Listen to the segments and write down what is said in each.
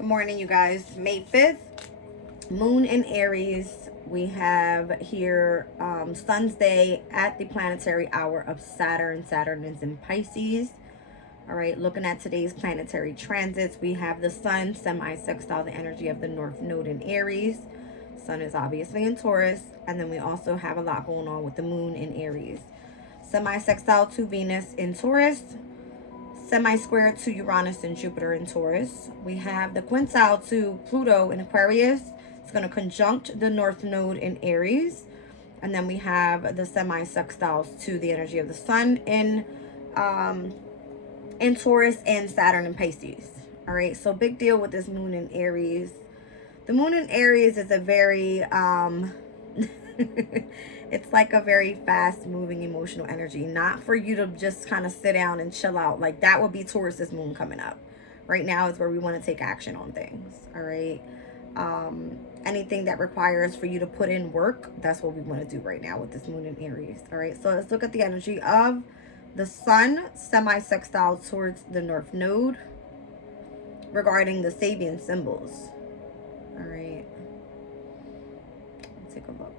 Good morning, you guys. May 5th, Moon in Aries. We have here Sun's Day at the planetary hour of Saturn. Saturn is in Pisces. All right, looking at today's planetary transits, we have the Sun semi-sextile, the energy of the North Node in Aries. Sun is obviously in Taurus. And then we also have a lot going on with the Moon in Aries. Semi-sextile to Venus in Taurus. Semi-square to Uranus and Jupiter in Taurus. We have the quintile to Pluto in Aquarius. It's going to conjunct the North Node in Aries. And then we have the semi-sextiles to the energy of the Sun in Taurus and Saturn in Pisces. All right, so big deal with this Moon in Aries. The Moon in Aries is a very it's like a very fast moving emotional energy, not for you to just kind of sit down and chill out. Like that would be Taurus's moon coming up. Right now is where we want to take action on things. All right. Anything that requires for you to put in work, that's what we want to do right now with this Moon in Aries. All right, so let's look at the energy of the Sun semi-sextile towards the North Node regarding the Sabian symbols. All right, let's take a look.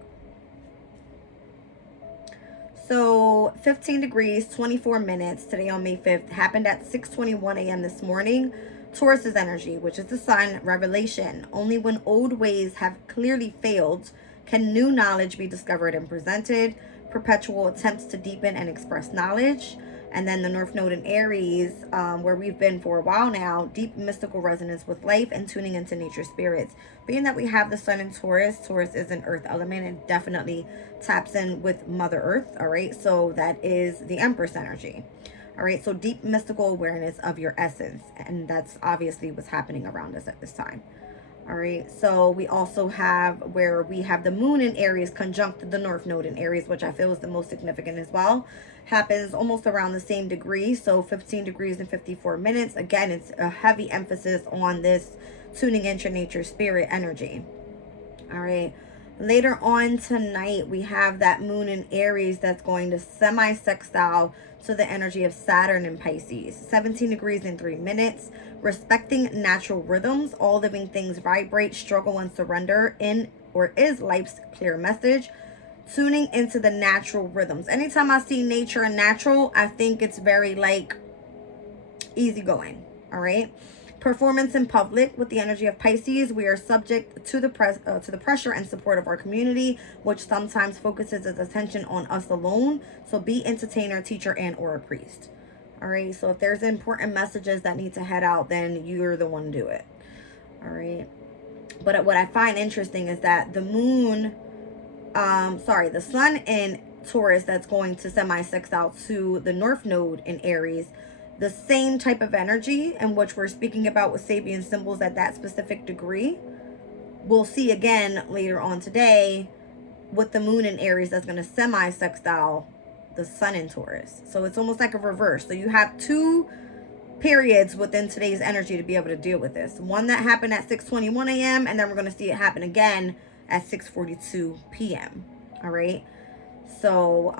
So 15 degrees, 24 minutes today on May 5th happened at 6:21 a.m. this morning. Taurus's energy, which is the Sun, revelation. Only when old ways have clearly failed can new knowledge be discovered and presented. Perpetual attempts to deepen and express knowledge. And then the North Node in Aries, where we've been for a while now, deep mystical resonance with life and tuning into nature spirits. Being that we have the Sun in Taurus, Taurus is an earth element and definitely taps in with Mother Earth, all right? So that is the Empress energy, all right? So deep mystical awareness of your essence, and that's obviously what's happening around us at this time. All right, so we also have where we have the Moon in Aries conjunct the North Node in Aries, which I feel is the most significant as well. Happens almost around the same degree, so 15 degrees and 54 minutes. Again, it's a heavy emphasis on this tuning into nature spirit energy. All right, later on tonight, we have that Moon in Aries that's going to semi-sextile to the energy of Saturn in Pisces. 17 degrees and 3 minutes. Respecting natural rhythms. All living things vibrate, struggle, and surrender in or is life's clear message. Tuning into the natural rhythms. Anytime I see nature and natural, I think it's very like easygoing. All right. Performance in public with the energy of Pisces. We are subject to the pressure and support of our community, which sometimes focuses its attention on us alone. So be entertainer, teacher, and or a priest. All right, so if there's important messages that need to head out, then you're the one to do it. All right, but what I find interesting is that the moon, the Sun in Taurus that's going to semi-sextile to the North Node in Aries, the same type of energy in which we're speaking about with Sabian symbols at that specific degree, we'll see again later on today with the Moon in Aries that's going to semi-sextile the Sun in Taurus. So it's almost like a reverse. So you have two periods within today's energy to be able to deal with this. One that happened at 6:21 a.m. and then we're going to see it happen again at 6:42 p.m. All right. So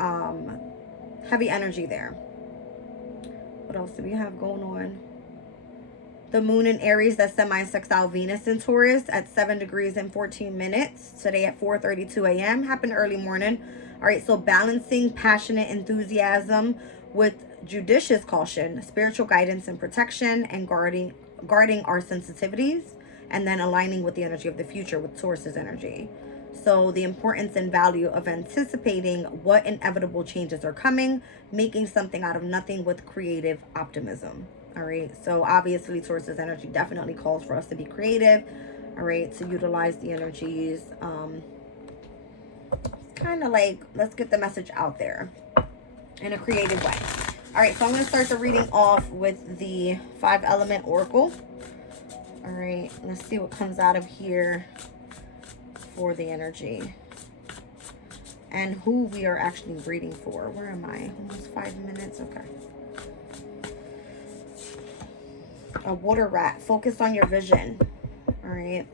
heavy energy there. What else do we have going on? The Moon in Aries, that's semi-sextile Venus in Taurus at 7 degrees and 14 minutes today at 4:32 a.m. Happened early morning. All right, so balancing passionate enthusiasm with judicious caution, spiritual guidance and protection, and guarding our sensitivities, and then aligning with the energy of the future with Taurus's energy. So the importance and value of anticipating what inevitable changes are coming, making something out of nothing with creative optimism. All right, so obviously Taurus's energy definitely calls for us to be creative, all right, to utilize the energies. Kind of like, let's get the message out there in a creative way. All right, so I'm going to start the reading off with the 5-element oracle. All right, let's see what comes out of here for the energy and who we are actually reading for. Where am I? Almost 5 minutes. Okay. A water rat. Focus on your vision. All right.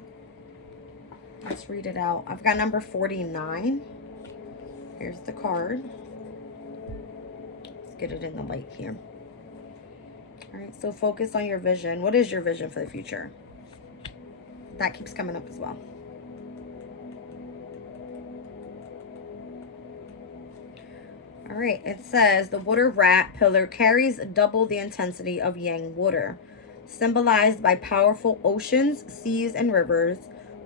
Let's read it out. I've got number 49. Here's the card. Let's get it in the light here. All right, so focus on your vision. What is your vision for the future? That keeps coming up as well. All right, it says the water rat pillar carries double the intensity of yang water. Symbolized by powerful oceans, seas, and rivers,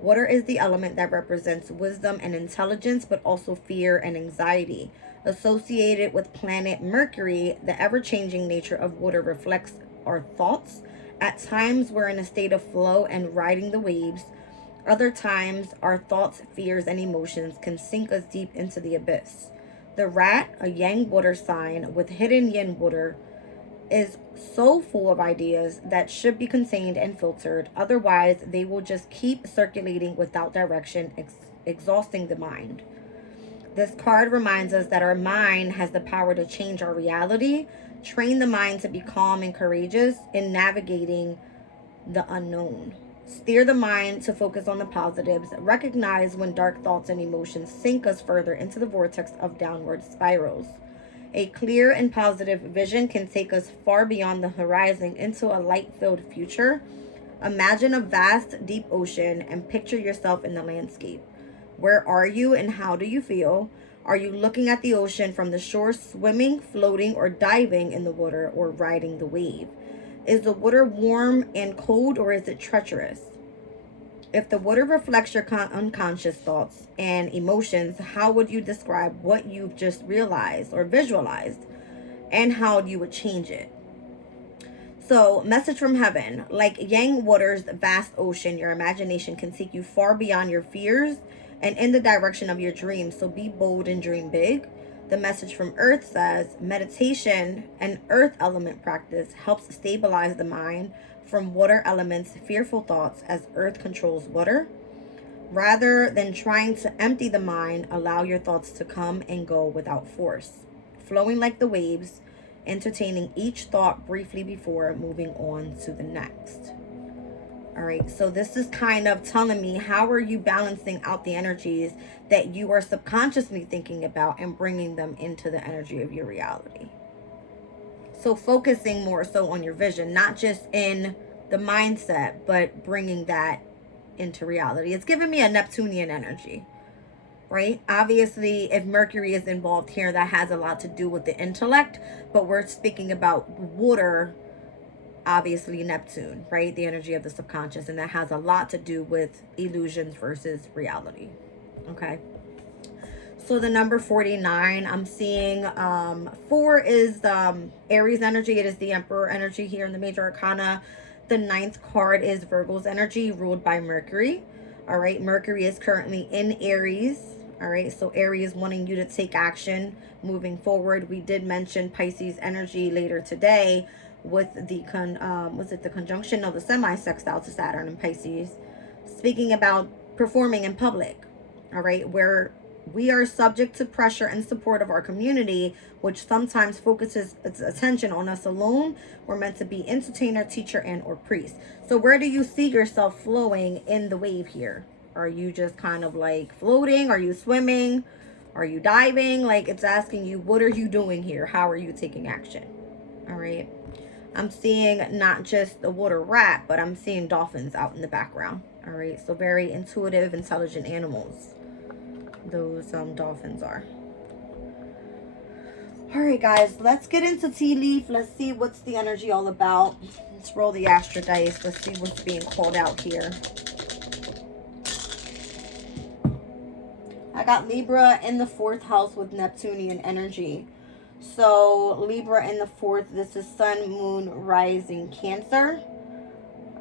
water is the element that represents wisdom and intelligence, but also fear and anxiety. Associated with planet Mercury, the ever-changing nature of water reflects our thoughts. At times, we're in a state of flow and riding the waves. Other times, our thoughts, fears, and emotions can sink us deep into the abyss. The rat, a yang water sign with hidden yin water, is so full of ideas that should be contained and filtered. Otherwise, they will just keep circulating without direction, exhausting the mind. This card reminds us that our mind has the power to change our reality. Train the mind to be calm and courageous in navigating the unknown. Steer the mind to focus on the positives. Recognize when dark thoughts and emotions sink us further into the vortex of downward spirals. A clear and positive vision can take us far beyond the horizon into a light-filled future. Imagine a vast, deep ocean and picture yourself in the landscape. Where are you and how do you feel? Are you looking at the ocean from the shore, swimming, floating, or diving in the water, or riding the wave? Is the water warm and cold, or is it treacherous? If the water reflects your unconscious thoughts and emotions, how would you describe what you've just realized or visualized, and how you would change it? So, message from heaven. Like yang water's vast ocean, your imagination can take you far beyond your fears and in the direction of your dreams. So be bold and dream big. The message from Earth says meditation and earth element practice helps stabilize the mind from water element's fearful thoughts as earth controls water. Rather than trying to empty the mind, allow your thoughts to come and go without force, flowing like the waves, entertaining each thought briefly before moving on to the next. All right, so this is kind of telling me, how are you balancing out the energies that you are subconsciously thinking about and bringing them into the energy of your reality? So focusing more so on your vision, not just in the mindset, but bringing that into reality. It's giving me a Neptunian energy, right? Obviously, if Mercury is involved here, that has a lot to do with the intellect, but we're speaking about water, obviously Neptune, right? The energy of the subconscious, and that has a lot to do with illusions versus reality. Okay, so the number 49, I'm seeing 4 is Aries energy. It is the Emperor energy here in the major arcana. The 9th card is Virgo's energy, ruled by Mercury. All right, Mercury is currently in Aries. All right, so Aries wanting you to take action moving forward. We did mention Pisces energy later today with the conjunction of the semi-sextile to Saturn and Pisces, speaking about performing in public. All right, where we are subject to pressure and support of our community, which sometimes focuses its attention on us alone. We're meant to be entertainer, teacher, and or priest. So where do you see yourself flowing in the wave here? Are you just kind of like floating? Are you swimming? Are you diving? Like, it's asking you, what are you doing here? How are you taking action? All right, I'm seeing not just the water rat, but I'm seeing dolphins out in the background. All right, so very intuitive, intelligent animals, those dolphins are. All right, guys, let's get into tea leaf. Let's see what's the energy all about. Let's roll the Astro dice. Let's see what's being called out here. I got Libra in the 4th house with Neptunian energy. So Libra in the 4th, this is Sun, Moon, Rising, Cancer.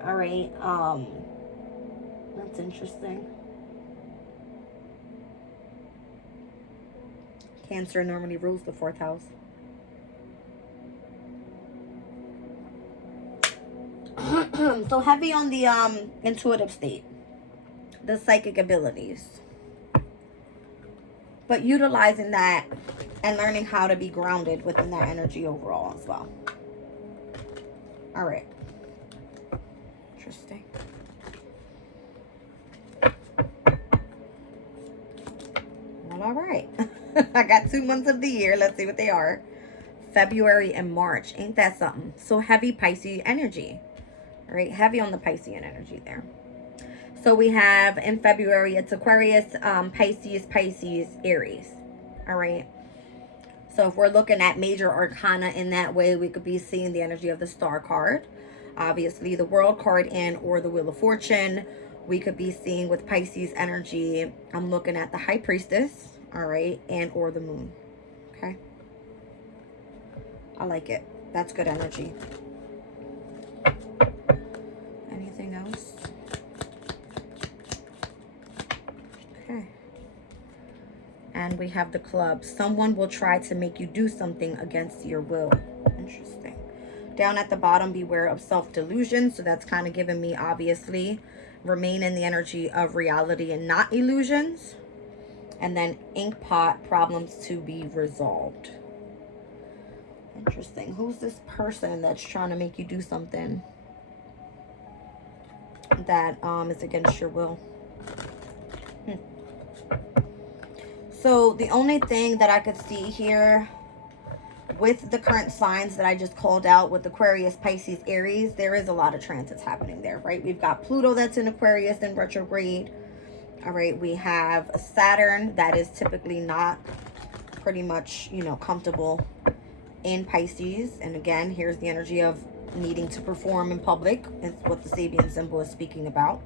All right, that's interesting. Cancer normally rules the 4th house. So heavy on the intuitive state, the psychic abilities, but utilizing that and learning how to be grounded within that energy overall as well. All right. Interesting. Well, all right. I got 2 months of the year. Let's see what they are. February and March. Ain't that something? So heavy Pisces energy. All right. Heavy on the Piscean energy there. So we have in February, it's Aquarius, Pisces, Aries. All right. So if we're looking at major arcana in that way, we could be seeing the energy of the Star card, obviously the World card, and or the Wheel of Fortune. We could be seeing with Pisces energy, I'm looking at the High Priestess, all right, and or the Moon. Okay. I like it. That's good energy. Anything else? Okay. And we have the Club. Someone will try to make you do something against your will. Interesting. Down at the bottom, beware of self-delusion. So that's kind of giving me, obviously, remain in the energy of reality and not illusions. And then ink pot, problems to be resolved. Interesting. Who's this person that's trying to make you do something that is against your will? So the only thing that I could see here with the current signs that I just called out with Aquarius, Pisces, Aries, there is a lot of transits happening there, right? We've got Pluto that's in Aquarius in retrograde. All right, we have Saturn that is typically not pretty much, you know, comfortable in Pisces. And again, here's the energy of needing to perform in public. Is what the Sabian symbol is speaking about.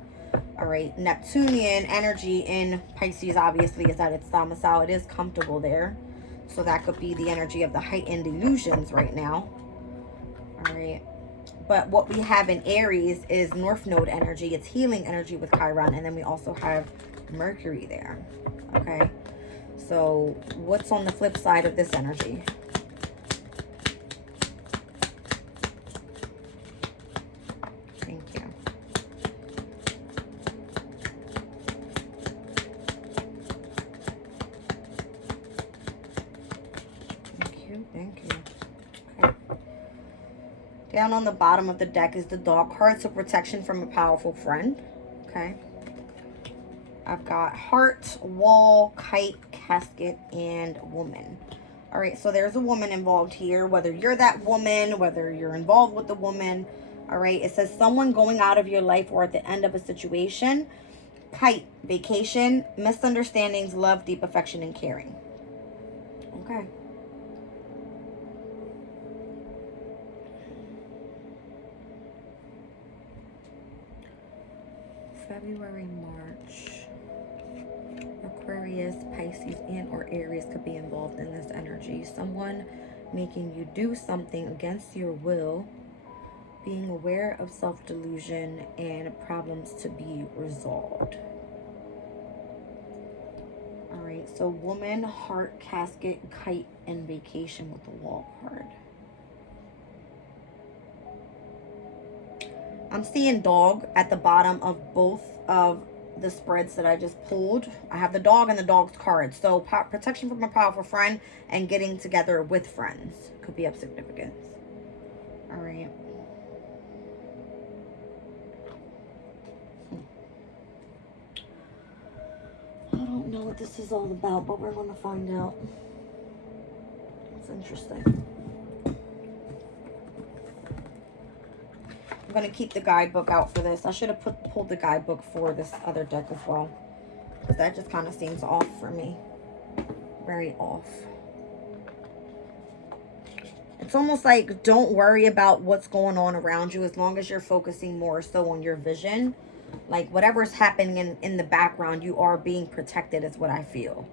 All right, Neptunian energy in Pisces obviously is at its domicile. It is comfortable there. So that could be the energy of the heightened illusions right now. All right. But what we have in Aries is North Node energy. It's healing energy with Chiron. And then we also have Mercury there. Okay. So what's on the flip side of this energy? Thank you. Thank you. Okay. Down on the bottom of the deck is the Dog card, so protection from a powerful friend. Okay. I've got Heart, Wall, Kite, Casket, and Woman. All right, so there's a woman involved here, whether you're that woman, whether you're involved with the woman. All right, it says someone going out of your life or at the end of a situation. Kite, vacation, misunderstandings, love, deep affection, and caring. Okay. February, March, Aquarius, Pisces, and or Aries could be involved in this energy. Someone making you do something against your will, being aware of self-delusion, and problems to be resolved. All right, so Woman, Heart, Casket, Kite, and Vacation with the Wall card. I'm seeing Dog at the bottom of both of the spreads that I just pulled. I have the Dog and the Dog's card. So protection from a powerful friend and getting together with friends could be of significance. All right. I don't know what this is all about, but we're going to find out. It's interesting. I'm going to keep the guidebook out for this. I should have pulled the guidebook for this other deck as well, because that just kind of seems off for me. Very off. It's almost like don't worry about what's going on around you as long as you're focusing more so on your vision. Like whatever's happening in the background, you are being protected is what I feel.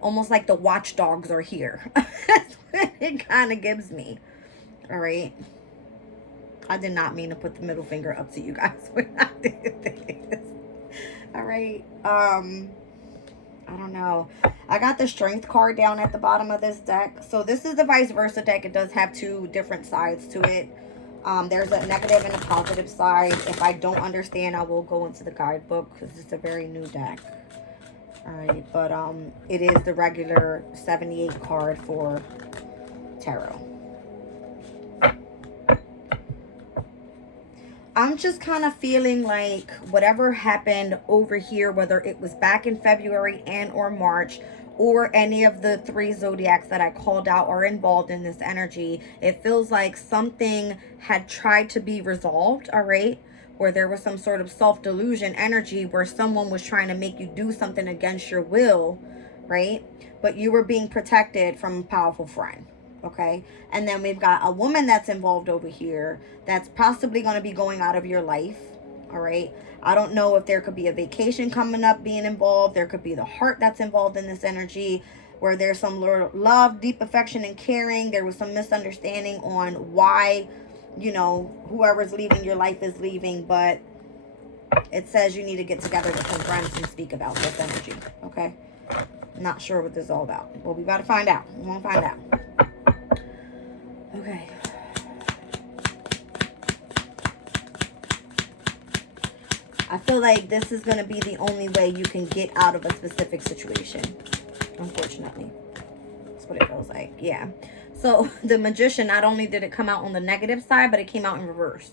Almost like the watchdogs are here. That's what it kind of gives me. All right. I did not mean to put the middle finger up to you guys when I did this. All right. I don't know. I got the Strength card down at the bottom of this deck. So this is the vice versa deck. It does have two different sides to it. There's a negative and a positive side. If I don't understand, I will go into the guidebook because it's a very new deck. All right. But it is the regular 78 card for tarot. I'm just kind of feeling like whatever happened over here, whether it was back in February and or March, or any of the 3 zodiacs that I called out are involved in this energy, it feels like something had tried to be resolved, all right? or there was some sort of self-delusion energy where someone was trying to make you do something against your will, right? But you were being protected from a powerful friend. Okay. And then we've got a woman that's involved over here that's possibly going to be going out of your life. All right. I don't know if there could be a vacation coming up being involved. There could be the heart that's involved in this energy, where there's some love, deep affection, and caring. There was some misunderstanding on why, you know, whoever's leaving your life is leaving. But it says you need to get together with some friends and speak about this energy. Okay. Not sure what this is all about. But we got to find out. We're going to find out. Okay. I feel like this is going to be the only way you can get out of a specific situation. Unfortunately. That's what it feels like. Yeah. So the Magician, not only did it come out on the negative side, but it came out in reverse.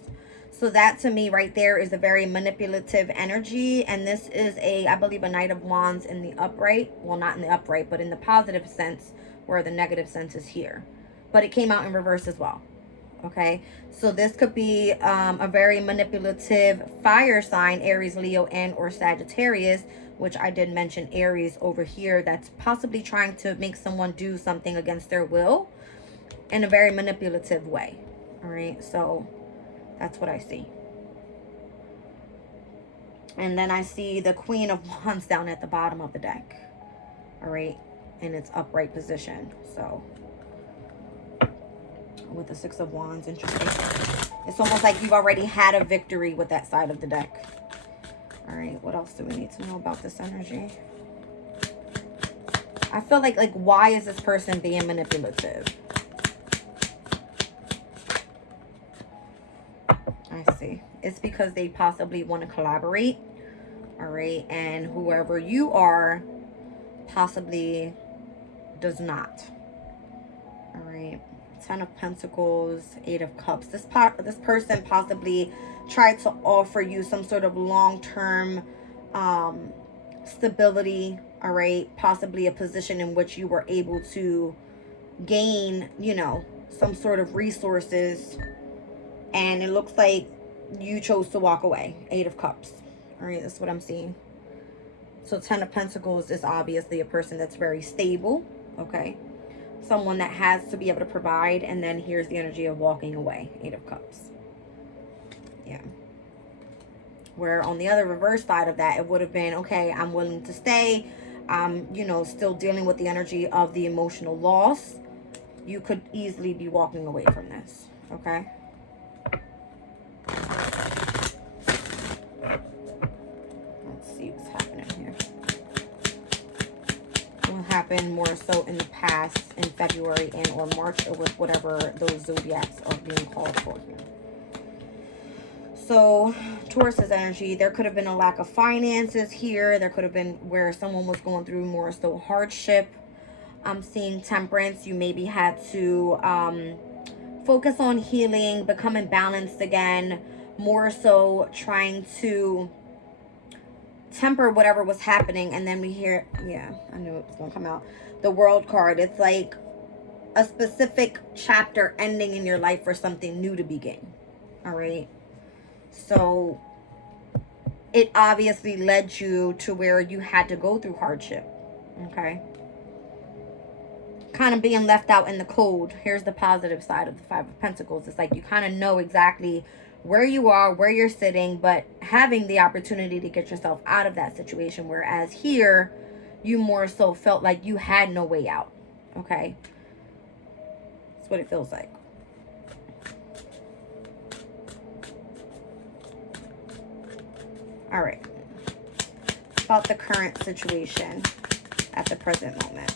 So that to me right there is a very manipulative energy. And this is I believe a Knight of Wands in the upright. Well, not in the upright, but in the positive sense, where the negative sense is here. But it came out in reverse as well. Okay, so this could be a very manipulative fire sign, Aries, Leo, and or Sagittarius, which I did mention Aries over here, that's possibly trying to make someone do something against their will in a very manipulative way. All right, so that's what I see. And then I see the Queen of Wands down at the bottom of the deck. All right, in its upright position. So with the Six of Wands, interesting. It's almost like you've already had a victory with that side of the deck. All right, what else do we need to know about this energy? I feel like why is this person being manipulative? I see. It's because they possibly want to collaborate. All right, and whoever you are possibly does not. All right. 10 of Pentacles, 8 of Cups. This person possibly tried to offer you some sort of long-term stability, all right? Possibly a position in which you were able to gain, you know, some sort of resources. And it looks like you chose to walk away. 8 of Cups. All right, that's what I'm seeing. So 10 of Pentacles is obviously a person that's very stable, okay? Someone that has to be able to provide. And then here's the energy of walking away. 8 of Cups. Yeah. Where on the other reverse side of that, it would have been, okay, I'm willing to stay. You know, still dealing with the energy of the emotional loss. You could easily be walking away from this. Okay. Let's see what's happening here. What happened more so in the past, in February and or March, or with whatever those zodiacs are being called for here. So Taurus's energy, there could have been a lack of finances here. There could have been where someone was going through more so hardship. I'm seeing Temperance. You maybe had to focus on healing, becoming balanced again, more so trying to temper whatever was happening. And then we hear, yeah, I knew it was gonna come out, the World card. It's like a specific chapter ending in your life for something new to begin. All right, so it obviously led you to where you had to go through hardship. Okay, kind of being left out in the cold. Here's the positive side of the Five of Pentacles. It's like you kind of know exactly where you are, where you're sitting, but having the opportunity to get yourself out of that situation. Whereas here, you more so felt like you had no way out. Okay. That's what it feels like. All right. About the current situation at the present moment.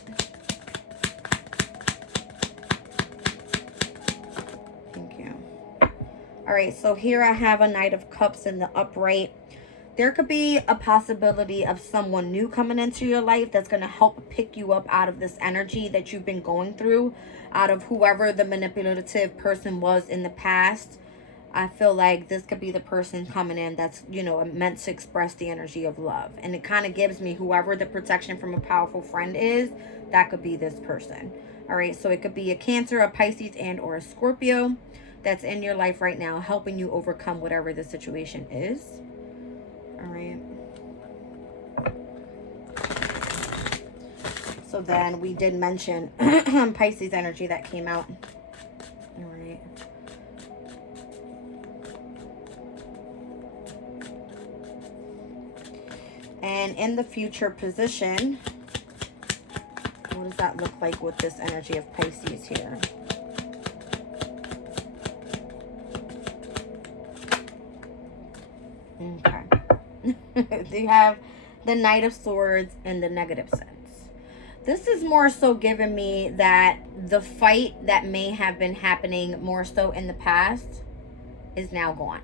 All right, so here I have a Knight of Cups in the upright. There could be a possibility of someone new coming into your life that's going to help pick you up out of this energy that you've been going through, out of whoever the manipulative person was in the past. I feel like this could be the person coming in that's, you know, meant to express the energy of love. And it kind of gives me whoever the protection from a powerful friend is, that could be this person. All right, so it could be a Cancer, a Pisces, and or a Scorpio. that's in your life right now, helping you overcome whatever the situation is. All right. So then we did mention Pisces energy that came out. All right. And in the future position, what does that look like with this energy of Pisces here? Okay. They have the Knight of Swords in the negative sense. This is more so giving me that the fight that may have been happening more so in the past is now gone.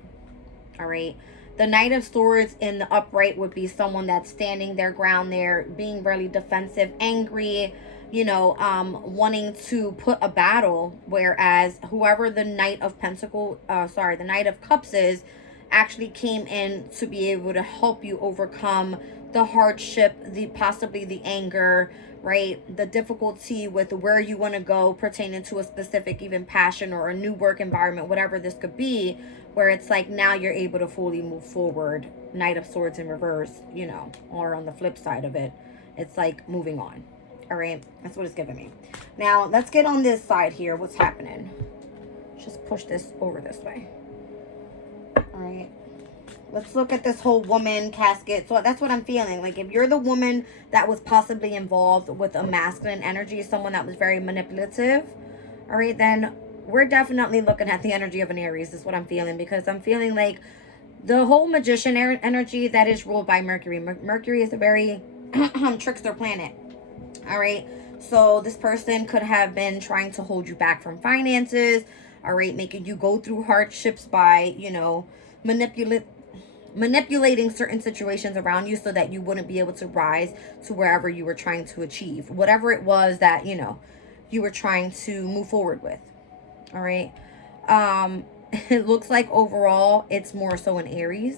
All right. The Knight of Swords in the upright would be someone that's standing their ground there, being really defensive, angry, you know, wanting to put a battle. Whereas whoever the Knight of the Knight of Cups is, actually came in to be able to help you overcome the hardship, possibly the anger, right? The difficulty with where you want to go pertaining to a specific even passion or a new work environment, whatever this could be, where it's like now you're able to fully move forward. Knight of Swords in reverse, you know, or on the flip side of it, it's like moving on. All right, that's what it's giving me. Now let's get on this side here. What's happening? Just push this over this way. All right, let's look at this whole woman casket. So that's what I'm feeling. Like if you're the woman that was possibly involved with a masculine energy, someone that was very manipulative, all right, then we're definitely looking at the energy of an Aries is what I'm feeling, because I'm feeling like the whole magician energy that is ruled by Mercury. Mercury is a very trickster planet. All right. So this person could have been trying to hold you back from finances. All right. Making you go through hardships by, you know, manipulating certain situations around you so that you wouldn't be able to rise to wherever you were trying to achieve. Whatever it was that, you know, you were trying to move forward with. All right. It looks like overall it's more so in Aries.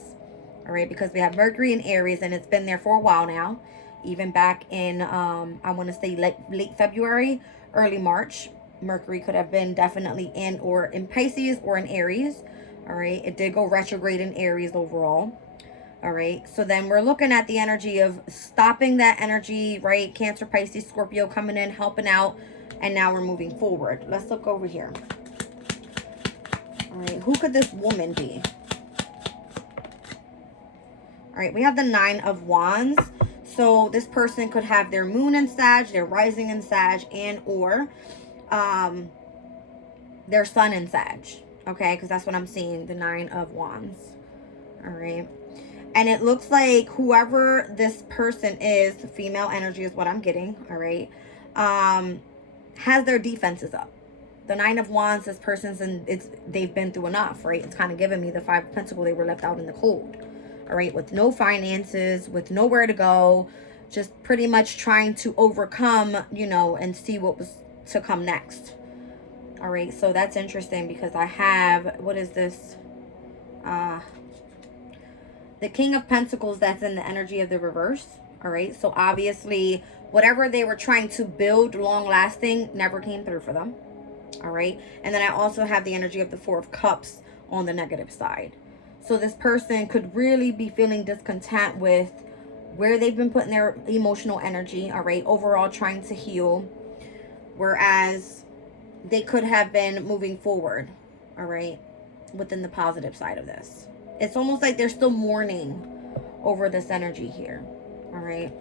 All right. Because we have Mercury in Aries and it's been there for a while now. Even back in, I want to say late February, early March. Mercury could have been definitely in Pisces or in Aries. All right. It did go retrograde in Aries overall. All right. So then we're looking at the energy of stopping that energy, right? Cancer, Pisces, Scorpio coming in, helping out. And now we're moving forward. Let's look over here. All right, who could this woman be? All right, we have the Nine of Wands. So this person could have their moon in Sag, their rising in Sag, and or their sun in Sag. Okay, because that's what I'm seeing, the Nine of Wands. All right. And it looks like whoever this person is, female energy is what I'm getting. All right. Has their defenses up. The Nine of Wands, this person's they've been through enough, right? It's kind of giving me the Five of Pentacles. They were left out in the cold, all right, with no finances, with nowhere to go, just pretty much trying to overcome, you know, and see what was to come next. All right, so that's interesting because I have, what is this? The King of Pentacles that's in the energy of the reverse. All right, so obviously whatever they were trying to build long lasting never came through for them. All right. And then I also have the energy of the Four of Cups on the negative side. So this person could really be feeling discontent with where they've been putting their emotional energy. All right. Overall trying to heal. Whereas they could have been moving forward. All right. Within the positive side of this. It's almost like they're still mourning over this energy here. All right.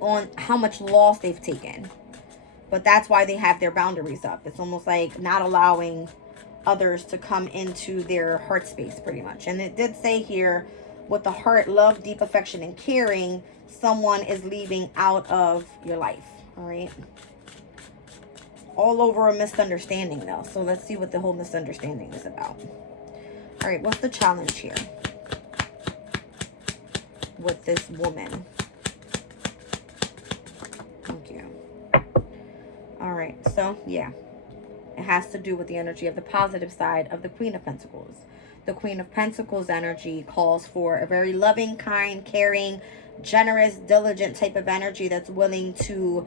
On how much loss they've taken. But that's why they have their boundaries up. It's almost like not allowing others to come into their heart space pretty much. And it did say here, with the heart, love, deep affection, and caring, someone is leaving out of your life. All right. All over a misunderstanding though. So let's see what the whole misunderstanding is about. All right. What's the challenge here with this woman? All right, so yeah, it has to do with the energy of the positive side of the Queen of Pentacles. The Queen of Pentacles energy calls for a very loving, kind, caring, generous, diligent type of energy that's willing to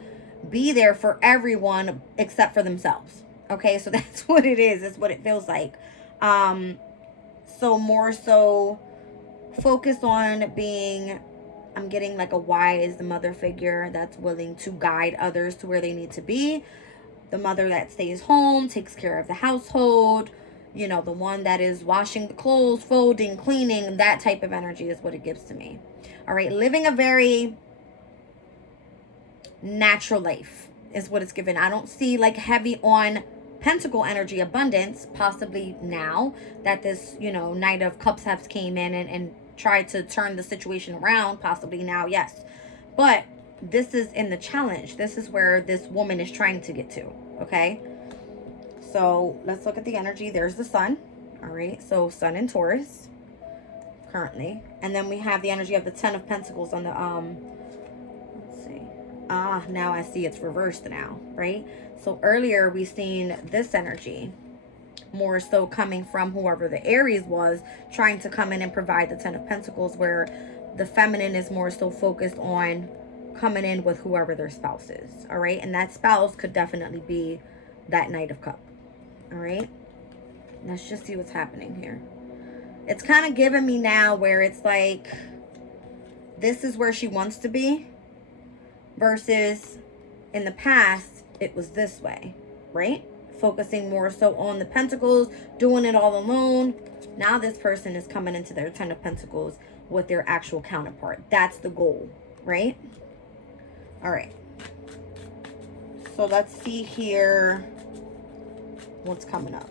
be there for everyone except for themselves. Okay, so that's what it is. It's what it feels like. So more so focus on being, I'm getting like a wise mother figure that's willing to guide others to where they need to be. The mother that stays home, takes care of the household, you know, the one that is washing the clothes, folding, cleaning, that type of energy is what it gives to me. All right, living a very natural life is what it's given. I don't see like heavy on pentacle energy abundance, possibly now that this, you know, Knight of Cups has came in and tried to turn the situation around, possibly now, yes. But this is in the challenge. This is where this woman is trying to get to, okay? So let's look at the energy. There's the sun, all right? So sun in Taurus currently. And then we have the energy of the 10 of Pentacles on the, let's see. Now I see it's reversed now, right? So earlier we seen this energy more so coming from whoever the Aries was, trying to come in and provide the 10 of Pentacles, where the feminine is more so focused on coming in with whoever their spouse is, all right? And that spouse could definitely be that Knight of Cups, all right? Let's just see what's happening here. It's kind of giving me now where it's like, this is where she wants to be, versus in the past, it was this way, right? Focusing more so on the Pentacles, doing it all alone. Now this person is coming into their 10 of Pentacles with their actual counterpart. That's the goal, right? All right. So let's see here what's coming up.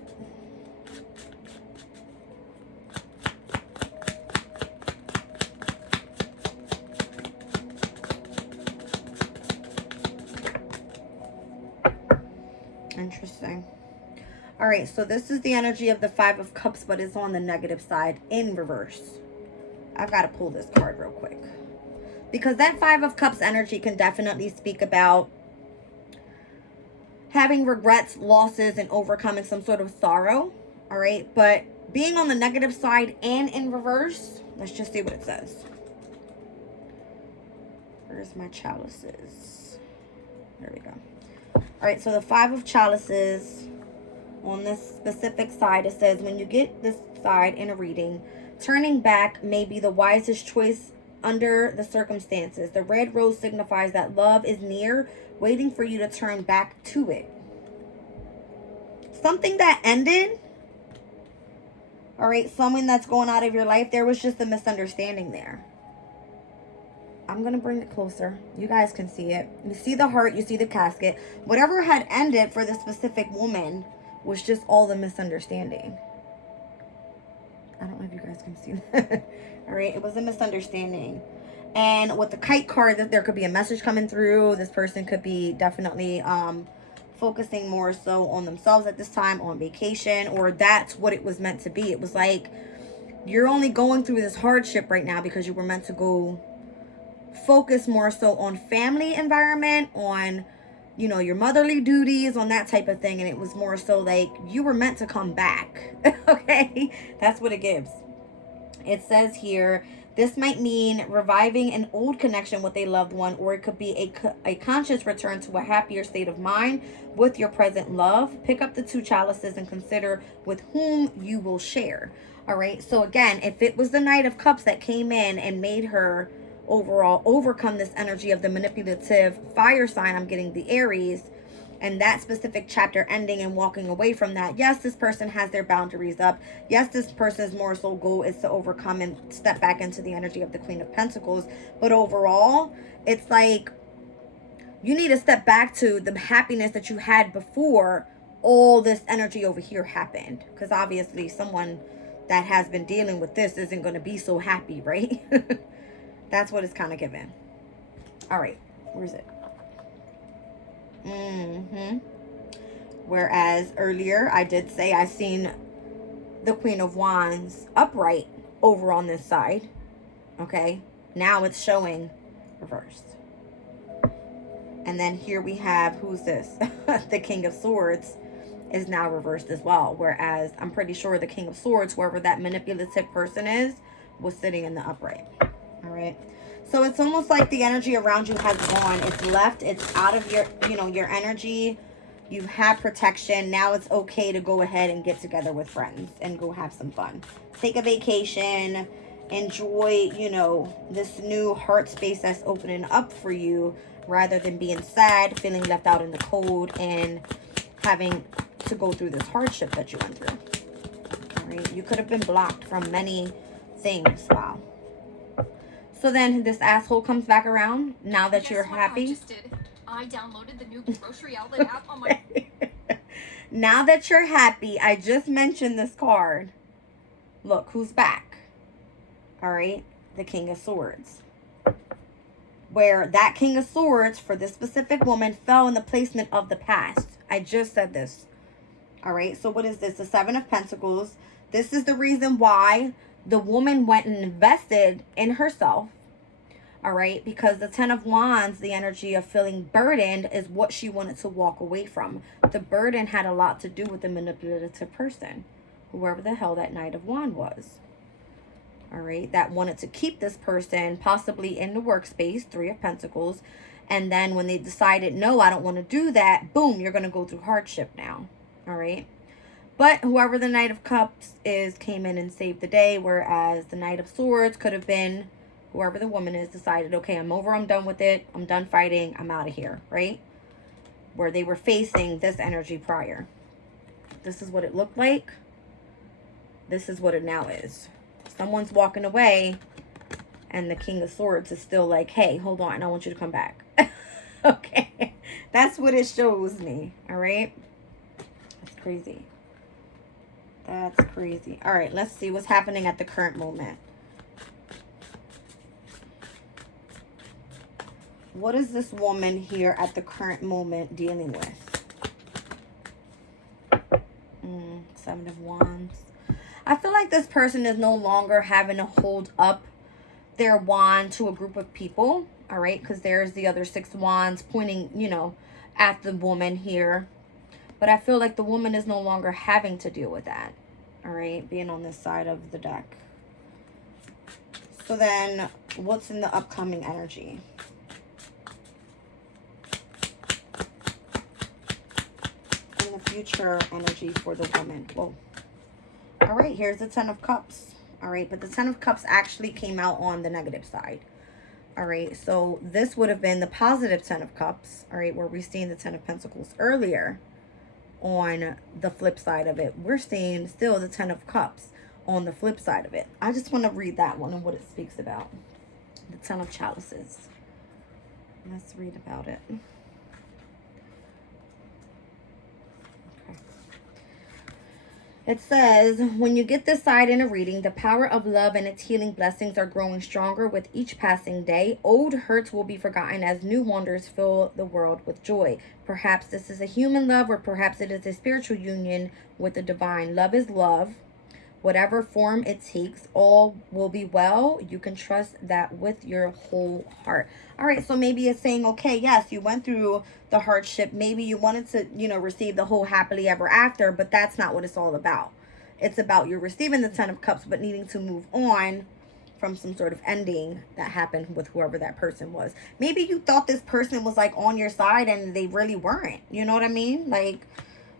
Interesting. All right, so this is the energy of the 5 of Cups, but it's on the negative side in reverse. I've got to pull this card real quick, because that 5 of Cups energy can definitely speak about having regrets, losses, and overcoming some sort of sorrow. All right, but being on the negative side and in reverse, let's just see what it says. Where's my chalices? There we go. All right, so the 5 of chalices on this specific side, it says, when you get this side in a reading, turning back may be the wisest choice under the circumstances. The red rose signifies that love is near, waiting for you to turn back to it. Something that ended, all right, someone that's going out of your life, there was just a misunderstanding there. I'm going to bring it closer. You guys can see it. You see the heart, you see the casket. Whatever had ended for this specific woman was just all the misunderstanding. I don't know if you guys can see that. All right, it was a misunderstanding. And with the kite card, that there could be a message coming through. This person could be definitely focusing more so on themselves at this time, on vacation, or that's what it was meant to be. It was like, you're only going through this hardship right now because you were meant to go focus more so on family environment, on, you know, your motherly duties, on that type of thing. And it was more so like you were meant to come back. Okay, that's what it gives. It says here, this might mean reviving an old connection with a loved one, or it could be a conscious return to a happier state of mind with your present love. Pick up the 2 chalices and consider with whom you will share. All right, so again, if it was the Knight of Cups that came in and made her overall overcome this energy of the manipulative fire sign, I'm getting the Aries, and that specific chapter ending and walking away from that. Yes, this person has their boundaries up. Yes, this person's more so goal is to overcome and step back into the energy of the Queen of Pentacles. But overall, it's like you need to step back to the happiness that you had before all this energy over here happened. Because obviously someone that has been dealing with this isn't going to be so happy, right? That's what it's kind of given. All right, where's it? Whereas earlier I did say I seen the Queen of Wands upright over on this side. Okay, now it's showing reversed. And then here we have, who's this? The King of Swords is now reversed as well. Whereas I'm pretty sure the King of Swords, whoever that manipulative person is, was sitting in the upright. All right. So it's almost like the energy around you has gone. It's left. It's out of your, you know, your energy. You've had protection. Now it's okay to go ahead and get together with friends and go have some fun. Take a vacation. Enjoy, you know, this new heart space that's opening up for you, rather than being sad, feeling left out in the cold, and having to go through this hardship that you went through. All right. You could have been blocked from many things. Wow. So then this asshole comes back around now that you're happy. I just did. I downloaded the new grocery outlet app on my... Now that you're happy, I just mentioned this card. Look who's back. All right, the King of Swords. Where that King of Swords for this specific woman fell in the placement of the past. I just said this. All right, so what is this? The Seven of Pentacles. This is the reason why the woman went and invested in herself. All right, because the Ten of Wands, the energy of feeling burdened, is what she wanted to walk away from. The burden had a lot to do with the manipulative person, whoever the hell that Knight of Wands was. All right, that wanted to keep this person possibly in the workspace, Three of Pentacles. And then when they decided, no, I don't want to do that, boom, you're going to go through hardship now. All right. But whoever the Knight of Cups is came in and saved the day, whereas the Knight of Swords could have been whoever the woman is decided, okay, I'm over, I'm done with it, I'm done fighting, I'm out of here, right? Where they were facing this energy prior. This is what it looked like. This is what it now is. Someone's walking away, and the King of Swords is still like, hey, hold on, I want you to come back. Okay, that's what it shows me, all right? That's crazy. That's crazy. All right, let's see what's happening at the current moment. What is this woman here at the current moment dealing with? Seven of Wands. I feel like this person is no longer having to hold up their wand to a group of people. All right, because there's the other Six Wands pointing, you know, at the woman here. But I feel like the woman is no longer having to deal with that. All right, being on this side of the deck. So then, what's in the upcoming energy? In the future energy for the woman. Whoa. All right, here's the Ten of Cups. All right, but the Ten of Cups actually came out on the negative side. All right, so this would have been the positive Ten of Cups. All right, where we're seeing the Ten of Pentacles earlier. On the flip side of it, we're seeing still the Ten of Cups on the flip side of it. I just want to read that one and what it speaks about. The Ten of Chalices. Let's read about it. It says, when you get this side in a reading, the power of love and its healing blessings are growing stronger with each passing day. Old hurts will be forgotten as new wonders fill the world with joy. Perhaps this is a human love, or perhaps it is a spiritual union with the divine. Love is love. Whatever form it takes, all will be well. You can trust that with your whole heart. All right, so maybe it's saying, okay, yes, you went through the hardship. Maybe you wanted to, you know, receive the whole happily ever after, but that's not what it's all about. It's about you receiving the Ten of Cups, but needing to move on from some sort of ending that happened with whoever that person was. Maybe you thought this person was like on your side and they really weren't. You know what I mean? Like,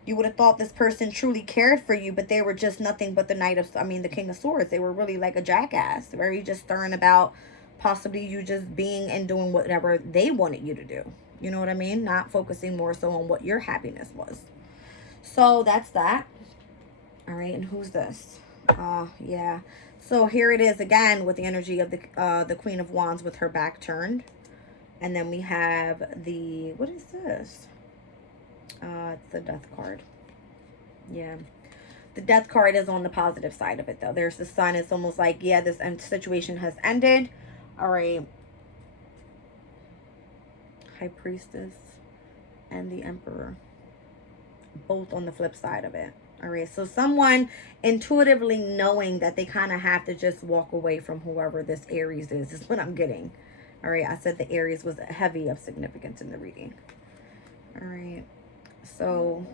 you would have thought this person truly cared for you, but they were just nothing but the King of Swords. They were really like a jackass, very just stirring about possibly you just being and doing whatever they wanted you to do. You know what I mean? Not focusing more so on what your happiness was. So that's that. All right, and who's this? Yeah. So here it is again with the energy of the Queen of Wands with her back turned. And then we have the, what is this? It's the Death card. Yeah. The Death card is on the positive side of it, though. There's the Sun. It's almost like, yeah, this situation has ended. All right. High Priestess and the Emperor. Both on the flip side of it. All right. So someone intuitively knowing that they kind of have to just walk away from whoever this Aries is what I'm getting. All right. I said the Aries was heavy of significance in the reading. All right. So,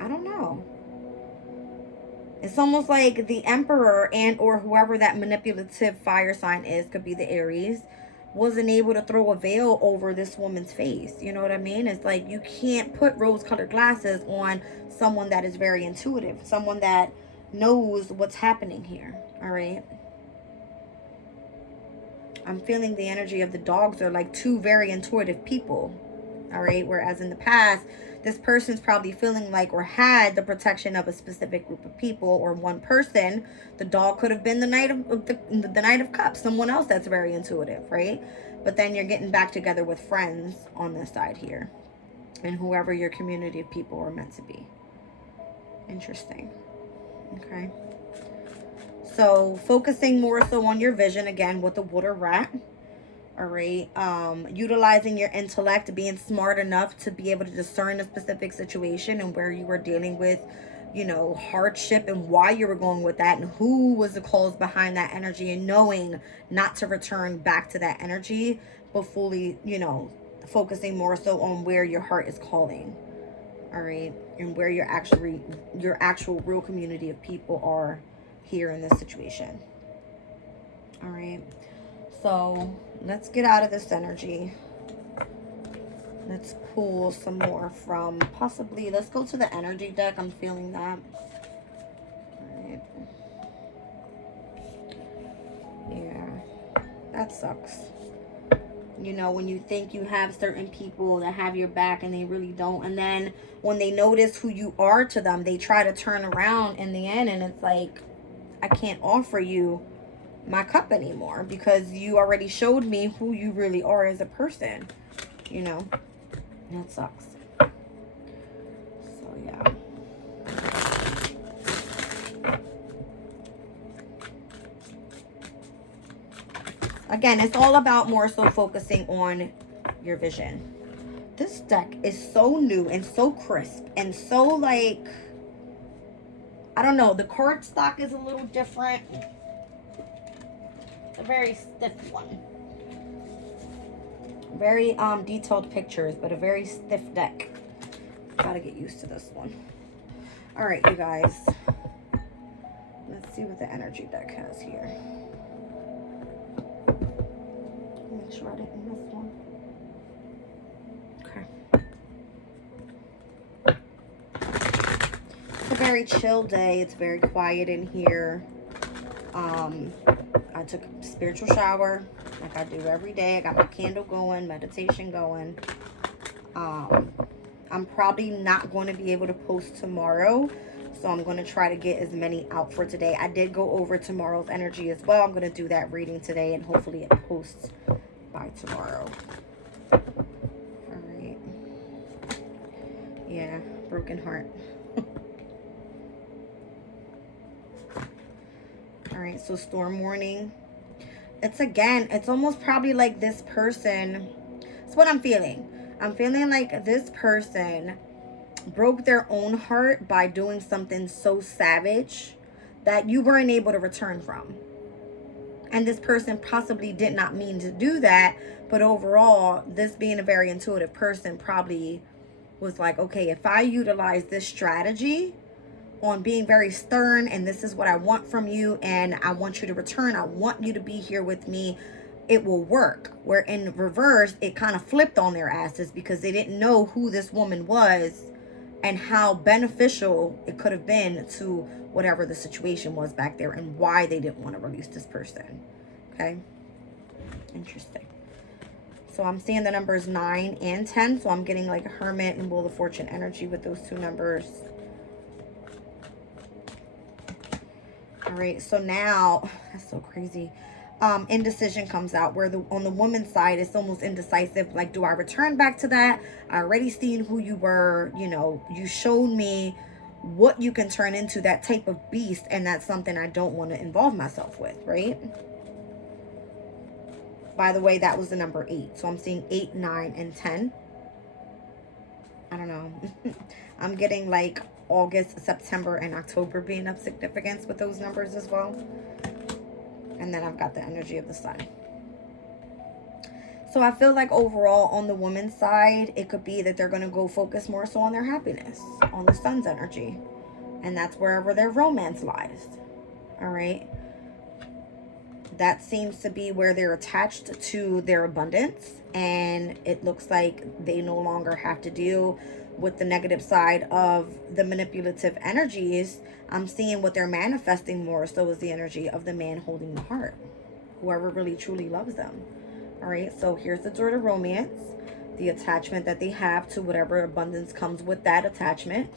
I don't know. It's almost like the Emperor and or whoever that manipulative fire sign is could be the Aries. wasn't able to throw a veil over this woman's face. You know what I mean? It's like you can't put rose-colored glasses on someone that is very intuitive, someone that knows what's happening here. All right. I'm feeling the energy of the dogs are like two very intuitive people. All right. Whereas in the past, this person's probably feeling like or had the protection of a specific group of people or one person. The dog could have been the Knight of the Knight of Cups, someone else that's very intuitive, right? But then you're getting back together with friends on this side here, and whoever your community of people are meant to be. Interesting. Okay. So focusing more so on your vision again with the water rat. All right. Utilizing your intellect, being smart enough to be able to discern a specific situation and where you were dealing with, you know, hardship and why you were going with that and who was the cause behind that energy, and knowing not to return back to that energy, but fully, you know, focusing more so on where your heart is calling. All right. And where your actual real community of people are here in this situation. All right. So let's get out of this energy. Let's pull some more from possibly, let's go to the energy deck. I'm feeling that. All right. Yeah, that sucks. You know, when you think you have certain people that have your back and they really don't. And then when they notice who you are to them, they try to turn around in the end. And it's like, I can't offer you my cup anymore because you already showed me who you really are as a person. You know, that sucks. So, yeah. Again, it's all about more so focusing on your vision. This deck is so new and so crisp and so like, I don't know, the card stock is a little different. It's a very stiff one. Very detailed pictures, but a very stiff deck. Gotta get used to this one. All right, you guys. Let's see what the energy deck has here. Make sure I didn't miss one. Okay. It's a very chill day. It's very quiet in here. I took a spiritual shower like I do every day. I got my candle going, meditation going. I'm probably not going to be able to post tomorrow, so I'm going to try to get as many out for today. I did go over tomorrow's energy as well. I'm going to do that reading today, and hopefully it posts by tomorrow. All right. Yeah, broken heart. All right, so storm warning. It's almost probably like this person. It's what I'm feeling. I'm feeling like this person broke their own heart by doing something so savage that you weren't able to return from. And this person possibly did not mean to do that, but overall, this being a very intuitive person probably was like, okay, if I utilize this strategy on being very stern, and this is what I want from you, and I want you to return, I want you to be here with me, it will work. Where in reverse, it kind of flipped on their asses because they didn't know who this woman was and how beneficial it could have been to whatever the situation was back there and why they didn't want to release this person. Okay, interesting. So I'm seeing the numbers 9 and 10, so I'm getting like a Hermit and Wheel of Fortune energy with those two numbers. All right, so now, that's so crazy. Indecision comes out, where on the woman's side, it's almost indecisive. Like, do I return back to that? I already seen who you were. You know, you showed me what you can turn into, that type of beast, and that's something I don't want to involve myself with, right? By the way, that was the number 8. So I'm seeing 8, 9, and 10. I don't know. I'm getting like August, September, and October being of significance with those numbers as well. And then I've got the energy of the sun. So I feel like overall on the woman's side, it could be that they're going to go focus more so on their happiness, on the sun's energy. And that's wherever their romance lies. All right. that seems to be where they're attached to their abundance, and it looks like they no longer have to deal with the negative side of the manipulative energies. I'm seeing what they're manifesting more so is the energy of the man holding the heart, whoever really truly loves them. All right, so here's the door to romance, the attachment that they have to whatever abundance comes with that attachment.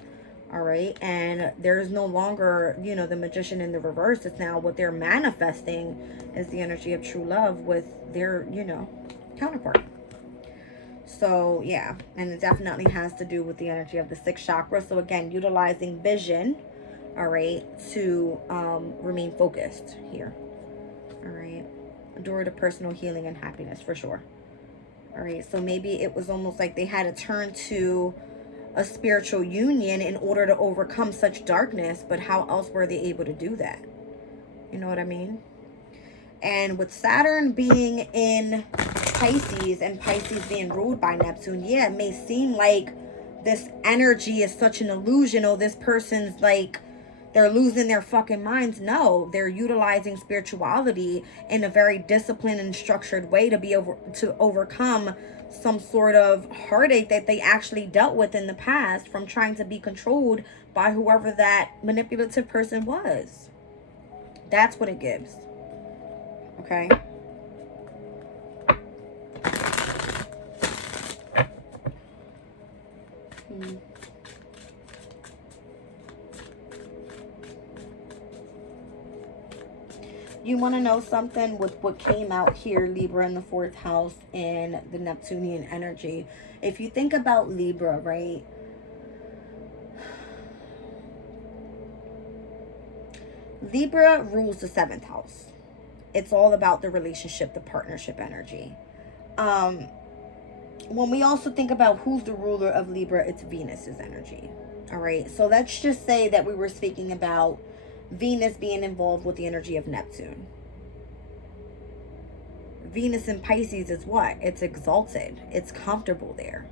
All right, and there's no longer, you know, the magician in the reverse. It's now what they're manifesting is the energy of true love with their, you know, counterpart. So yeah, and it definitely has to do with the energy of the sixth chakra. So again, utilizing vision, all right, to remain focused here. All right, a door to personal healing and happiness for sure. All right, so maybe it was almost like they had to turn to a spiritual union in order to overcome such darkness, but how else were they able to do that? You know what I mean? And with Saturn being in Pisces and Pisces being ruled by Neptune, yeah, it may seem like this energy is such an illusion. Oh, this person's like, they're losing their fucking minds. No, they're utilizing spirituality in a very disciplined and structured way to be to overcome some sort of heartache that they actually dealt with in the past from trying to be controlled by whoever that manipulative person was. That's what it gives. Okay. You want to know something with what came out here, Libra, in the 4th house in the Neptunian energy? If you think about Libra, right? Libra rules the 7th house. It's all about the relationship, the partnership energy. When we also think about who's the ruler of Libra, it's Venus's energy. All right. So let's just say that we were speaking about Venus being involved with the energy of Neptune. Venus in Pisces is what? It's exalted. It's comfortable there.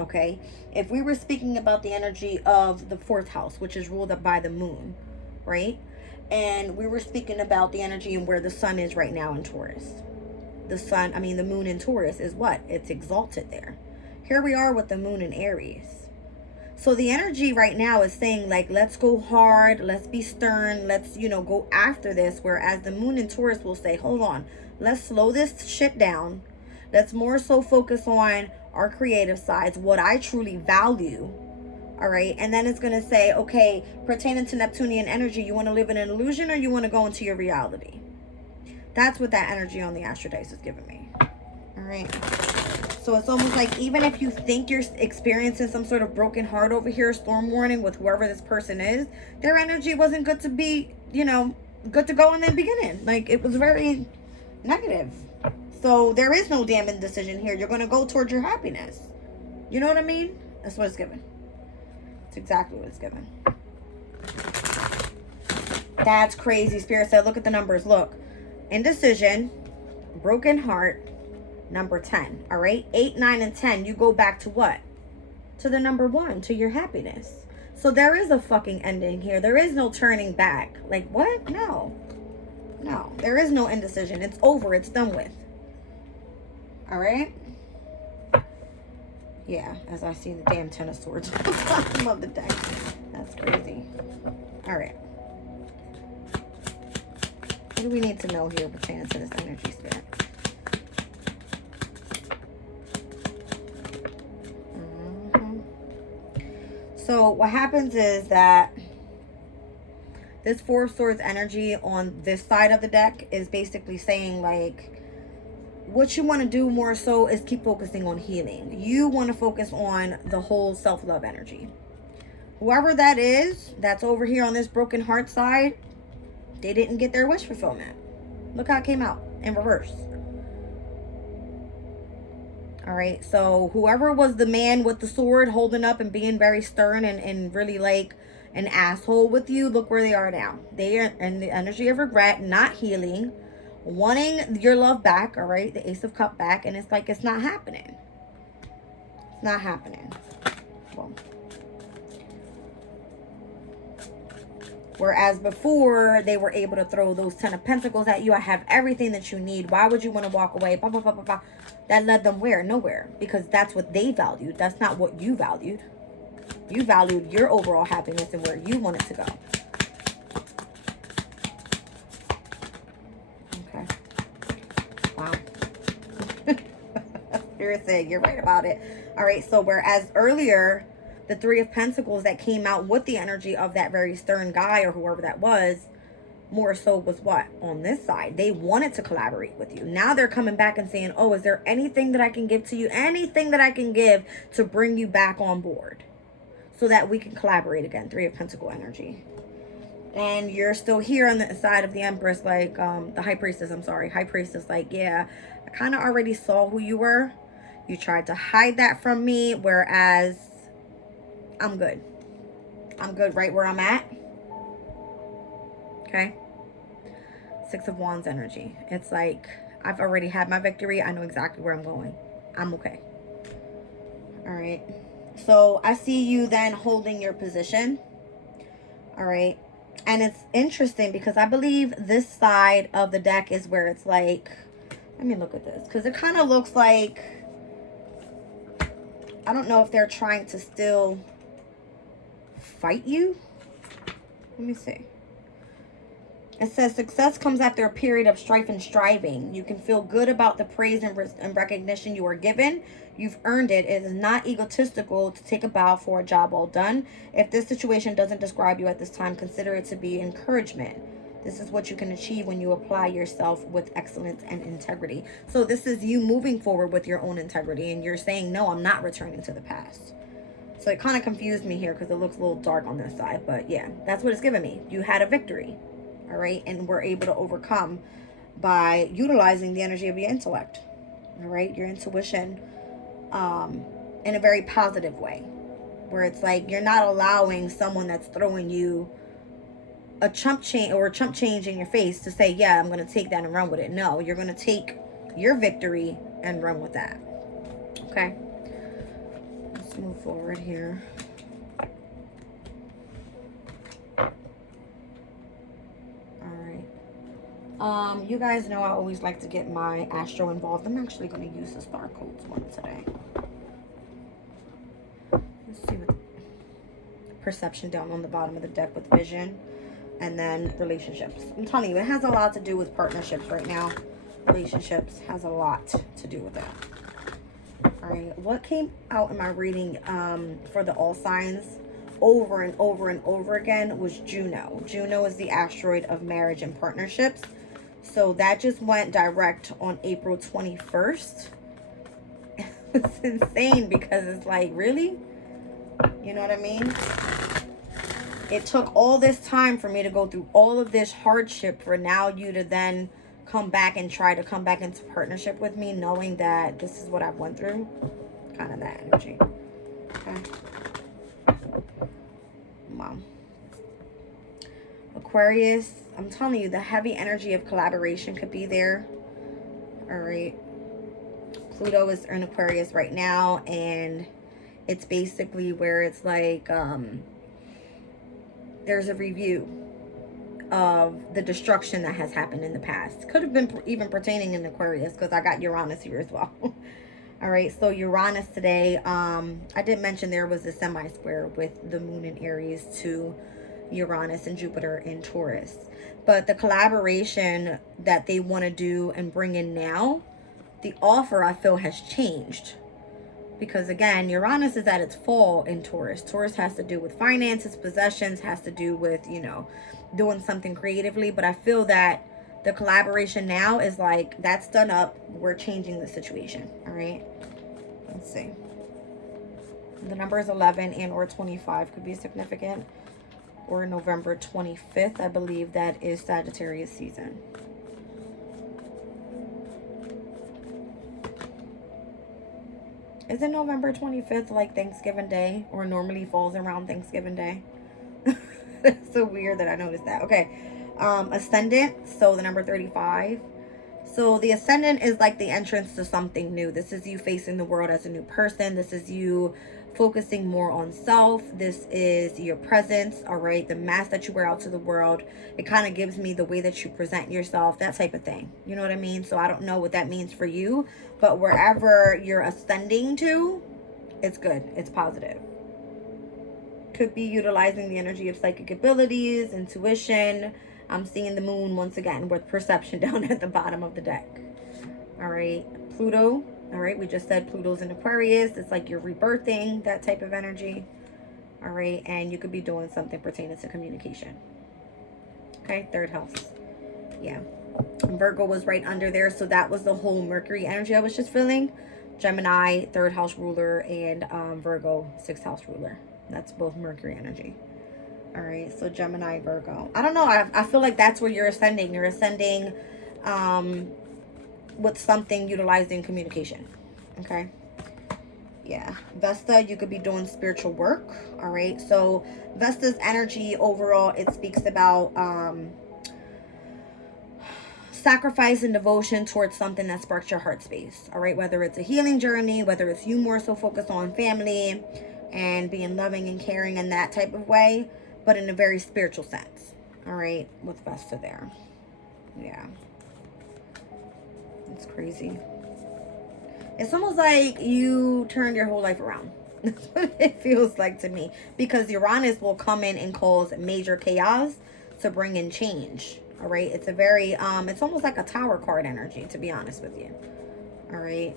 Okay. If we were speaking about the energy of the 4th house, which is ruled by the moon, right? And we were speaking about the energy and where the sun is right now in Taurus. The moon in Taurus is what? It's exalted there. Here we are with the moon in Aries. So the energy right now is saying, like, let's go hard, let's be stern, let's, you know, go after this. Whereas the moon in Taurus will say, hold on, let's slow this shit down. Let's more so focus on our creative sides, what I truly value. All right. And then it's going to say, okay, pertaining to Neptunian energy, you want to live in an illusion or you want to go into your reality? That's what that energy on the astral dice is giving me. All right. So it's almost like even if you think you're experiencing some sort of broken heart over here, storm warning with whoever this person is, their energy wasn't good to be, you know, good to go in the beginning. Like, it was very negative. So there is no damn indecision here. You're going to go towards your happiness. You know what I mean? That's what it's given. It's exactly what it's given. That's crazy. Spirit said, look at the numbers. Look. Indecision, broken heart, number 10. All right. 8, 9, and 10. You go back to what? To the number 1, to your happiness. So there is a fucking ending here. There is no turning back. Like, what? No. No. There is no indecision. It's over. It's done with. All right. Yeah, as I see the damn 10 of swords on the bottom of the deck. That's crazy. All right. What do we need to know here pertaining to this energy, Spirit? So what happens is that this 4 of Swords energy on this side of the deck is basically saying, like, what you want to do more so is keep focusing on healing. You want to focus on the whole self-love energy. Whoever that is, that's over here on this broken heart side, they didn't get their wish fulfillment. Look how it came out in reverse. All right. So whoever was the man with the sword holding up and being very stern and really like an asshole with you, look where they are now. They are in the energy of regret, not healing, wanting your love back. All right. The Ace of Cups back. And it's like, it's not happening. It's not happening. Well, Whereas before, they were able to throw those 10 of Pentacles at you. I have everything that you need. Why would you want to walk away? Blah, blah, blah, blah, blah. That led them where? Nowhere. Because that's what they valued. That's not what you valued. You valued your overall happiness and where you wanted to go. Okay. Wow. Spirit said, you're right about it. All right. So whereas earlier, the Three of Pentacles that came out with the energy of that very stern guy or whoever that was, more so was what? On this side. They wanted to collaborate with you. Now they're coming back and saying, oh, is there anything that I can give to you? Anything that I can give to bring you back on board so that we can collaborate again? Three of Pentacle energy. And you're still here on the side of the Empress, like the High Priestess, I'm sorry. High Priestess, like, yeah, I kind of already saw who you were. You tried to hide that from me, whereas I'm good. I'm good right where I'm at. Okay. Six of Wands energy. It's like, I've already had my victory. I know exactly where I'm going. I'm okay. All right. So I see you then holding your position. All right. And it's interesting because I believe this side of the deck is where it's like, let me look at this. Because it kind of looks like, I don't know if they're trying to still fight you. Let me see. It says success comes after a period of strife and striving. You can feel good about the praise and recognition you are given. You've earned it. It is not egotistical to take a bow for a job well done. If this situation doesn't describe you at this time, consider it to be encouragement. This is what you can achieve when you apply yourself with excellence and integrity. So this is you moving forward with your own integrity, and you're saying, no, I'm not returning to the past. So it kind of confused me here because it looks a little dark on this side. But yeah, that's what it's giving me. You had a victory. All right. And we're able to overcome by utilizing the energy of your intellect. All right. Your intuition in a very positive way. Where it's like you're not allowing someone that's throwing you a chump change in your face to say, yeah, I'm going to take that and run with it. No, you're going to take your victory and run with that. Okay. Let's move forward here. You guys know I always like to get my Astro involved. I'm actually going to use the Star Codes one today. Let's see what perception down on the bottom of the deck with vision. And then relationships. I'm telling you, it has a lot to do with partnerships right now. Relationships has a lot to do with that. All right, what came out in my reading for the all signs over and over and over again was Juno. Juno is the asteroid of marriage and partnerships. So that just went direct on April 21st. It's insane because it's like, really? You know what I mean? It took all this time for me to go through all of this hardship for now you to then come back and try to come back into partnership with me, knowing that this is what I've went through. Kind of that energy. Okay. Wow. Aquarius, I'm telling you, the heavy energy of collaboration could be there. All right. Pluto is in Aquarius right now, and it's basically where it's like there's a review of the destruction that has happened in the past. Could have been even pertaining in Aquarius because I got Uranus here as well. All right, so Uranus today, I did mention there was a semi-square with the moon in Aries to Uranus and Jupiter in Taurus. But the collaboration that they want to do and bring in now, the offer I feel has changed. Because again, Uranus is at its fall in Taurus. Taurus has to do with finances, possessions, has to do with, you know, doing something creatively. But I feel that the collaboration now is like, that's done up. We're changing the situation. All right. Let's see. The numbers 11 and or 25 could be significant. Or November 25th, I believe that is Sagittarius season. Isn't November 25th like Thanksgiving Day, or normally falls around Thanksgiving Day? It's so weird that I noticed that. Okay. Ascendant, so the number 35. So the ascendant is like the entrance to something new. This is you facing the world as a new person. This is you focusing more on self. This is your presence, all right? The mask that you wear out to the world. It kind of gives me the way that you present yourself, that type of thing. You know what I mean? So I don't know what that means for you, but wherever you're ascending to, it's good. It's positive. Could be utilizing the energy of psychic abilities, intuition. I'm seeing the moon once again with perception down at the bottom of the deck. All right, Pluto. All right, we just said Pluto's in Aquarius. It's like you're rebirthing, that type of energy. All right, and you could be doing something pertaining to communication. Okay, third house. Yeah. Virgo was right under there, so that was the whole Mercury energy I was just feeling. Gemini, third house ruler, and Virgo, sixth house ruler. That's both Mercury energy. All right, so Gemini, Virgo. I don't know. I feel like that's where you're ascending. You're ascending with something utilizing communication. Okay. Yeah. Vesta, you could be doing spiritual work. All right. So Vesta's energy overall, it speaks about sacrifice and devotion towards something that sparks your heart space. All right. Whether it's a healing journey, whether it's you more so focused on family and being loving and caring in that type of way, but in a very spiritual sense. All right. With Vesta there. Yeah. It's crazy. It's almost like you turned your whole life around. That's what it feels like to me. Because Uranus will come in and cause major chaos to bring in change. All right. It's a very, it's almost like a Tower card energy, to be honest with you. All right.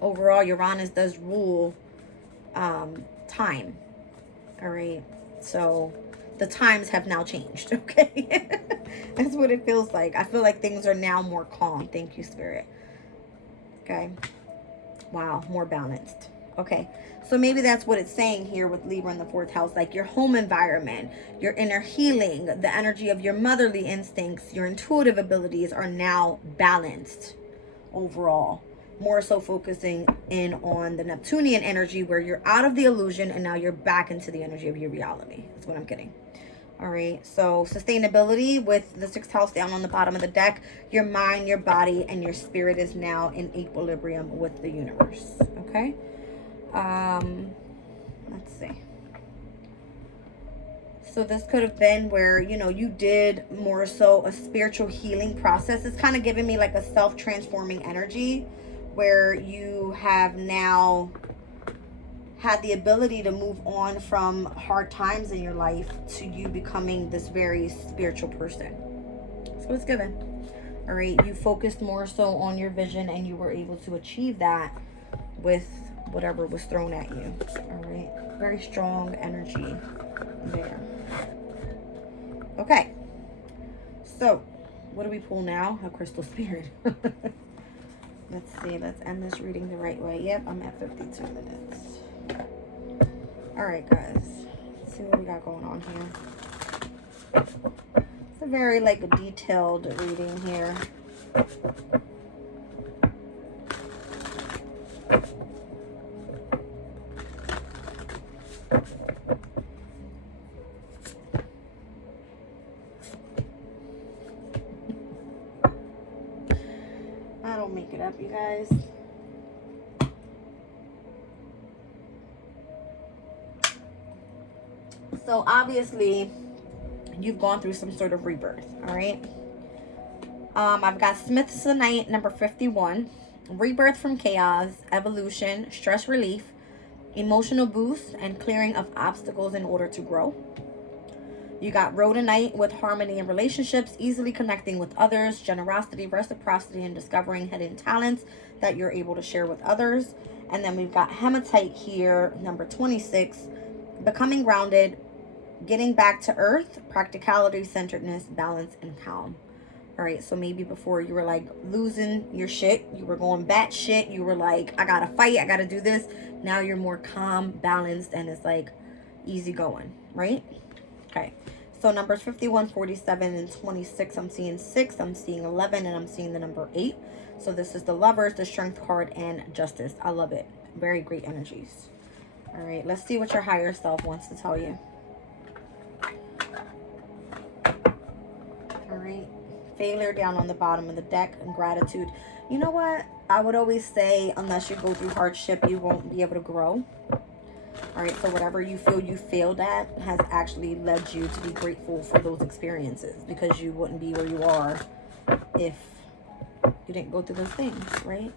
Overall, Uranus does rule time. All right. So the times have now changed. Okay. That's what it feels like. I feel like things are now more calm. Thank you, Spirit. Okay. Wow. More balanced. Okay. So maybe that's what it's saying here with Libra in the fourth house. Like your home environment, your inner healing, the energy of your motherly instincts, your intuitive abilities are now balanced overall. More so focusing in on the Neptunian energy where you're out of the illusion and now you're back into the energy of your reality. That's what I'm getting. All right, so sustainability with the sixth house down on the bottom of the deck. Your mind, your body, and your spirit is now in equilibrium with the universe. Okay. Let's see. So this could have been where, you know, you did more so a spiritual healing process. It's kind of giving me like a self-transforming energy where you have now had the ability to move on from hard times in your life to you becoming this very spiritual person. That's what it's given. All right, you focused more so on your vision and you were able to achieve that with whatever was thrown at you. All right, very strong energy there. Okay, so what do we pull now? A crystal spirit. Let's see, let's end this reading the right way. Yep, I'm at 52 minutes. All right, guys. Let's see what we got going on here. It's a very, like, a detailed reading here. I don't make it up, you guys. So obviously you've gone through some sort of rebirth. All right. I've got Smithsonite number 51, rebirth from chaos, evolution, stress relief, emotional boost, and clearing of obstacles in order to grow. You got Rhodonite with harmony in relationships, easily connecting with others, generosity, reciprocity, and discovering hidden talents that you're able to share with others. And then we've got Hematite here, number 26, becoming grounded, getting back to earth, practicality, centeredness, balance, and calm. All right, so maybe before you were like losing your shit, you were going batshit, you were like, I gotta fight, I gotta do this. Now you're more calm, balanced, and it's like easy going, right? Okay, so numbers 51, 47, and 26, I'm seeing 6, I'm seeing 11, and I'm seeing the number 8. So this is the Lovers, the Strength card, and Justice. I love it. Very great energies. All right, let's see what your higher self wants to tell you. All right, failure down on the bottom of the deck, and gratitude. You know what? I would always say, unless you go through hardship, you won't be able to grow. All right, so whatever you feel you failed at has actually led you to be grateful for those experiences, because you wouldn't be where you are if you didn't go through those things, right?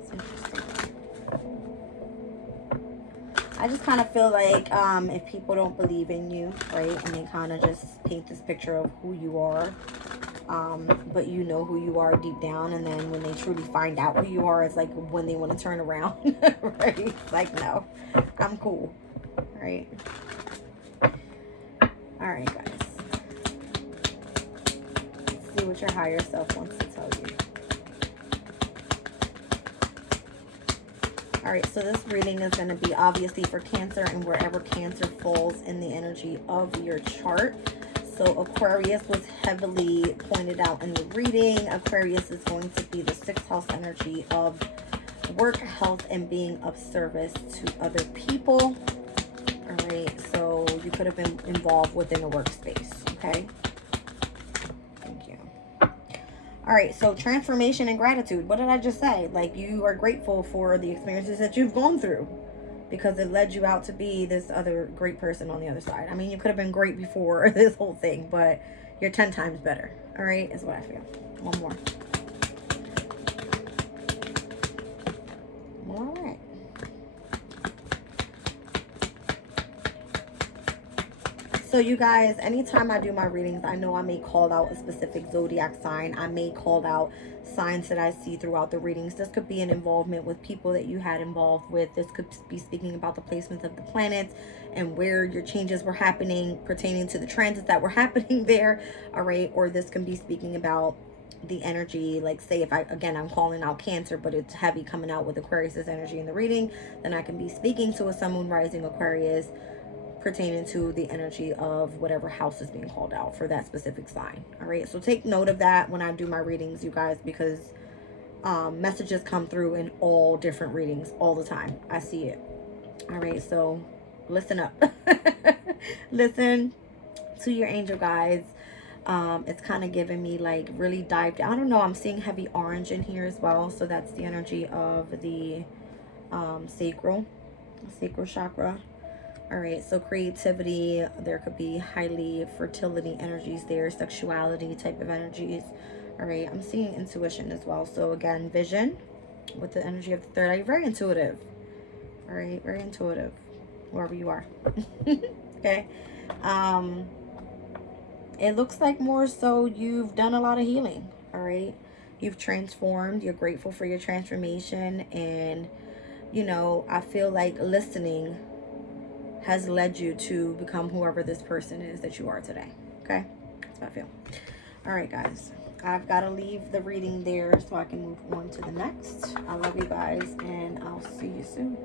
It's interesting. I just kind of feel like if people don't believe in you, right, and they kind of just paint this picture of who you are, but you know who you are deep down, and then when they truly find out who you are, it's like when they want to turn around, right? It's like, no, I'm cool, right? All right, guys. Let's see what your higher self wants to tell you. All right, so this reading is going to be obviously for Cancer and wherever Cancer falls in the energy of your chart. So Aquarius was heavily pointed out in the reading. Aquarius is going to be the 6th house energy of work, health, and being of service to other people. All right, so you could have been involved within a workspace, okay? Thank you. All right, so transformation and gratitude. What did I just say? Like, you are grateful for the experiences that you've gone through, because it led you out to be this other great person on the other side. I mean, you could have been great before this whole thing, but you're 10 times better. All right, is what I feel. One more. All right. So you guys, anytime I do my readings, I know I may call out a specific zodiac sign. I may call out signs that I see throughout the readings. This could be an involvement with people that you had involved with. This could be speaking about the placements of the planets and where your changes were happening pertaining to the transits that were happening there. All right. Or this can be speaking about the energy, like say if I'm calling out Cancer, but it's heavy coming out with Aquarius's energy in the reading, then I can be speaking to a Sun, Moon, Rising Aquarius pertaining to the energy of whatever house is being called out for that specific sign. All right, so take note of that when I do my readings, you guys, because messages come through in all different readings all the time. I see it. All right, so listen up. Listen to your angel guides. It's kind of giving me like really dived, I don't know, I'm seeing heavy orange in here as well, so that's the energy of the sacral chakra. All right, so creativity, there could be highly fertility energies there, sexuality type of energies. All right, I'm seeing intuition as well. So again, vision with the energy of the third eye, very intuitive. All right, very intuitive, wherever you are. Okay. It looks like more so you've done a lot of healing. All right, you've transformed. You're grateful for your transformation, and you know, I feel like listening has led you to become whoever this person is that you are today. Okay, that's how I feel. All right, guys, I've got to leave the reading there so I can move on to the next. I love you guys, and I'll see you soon.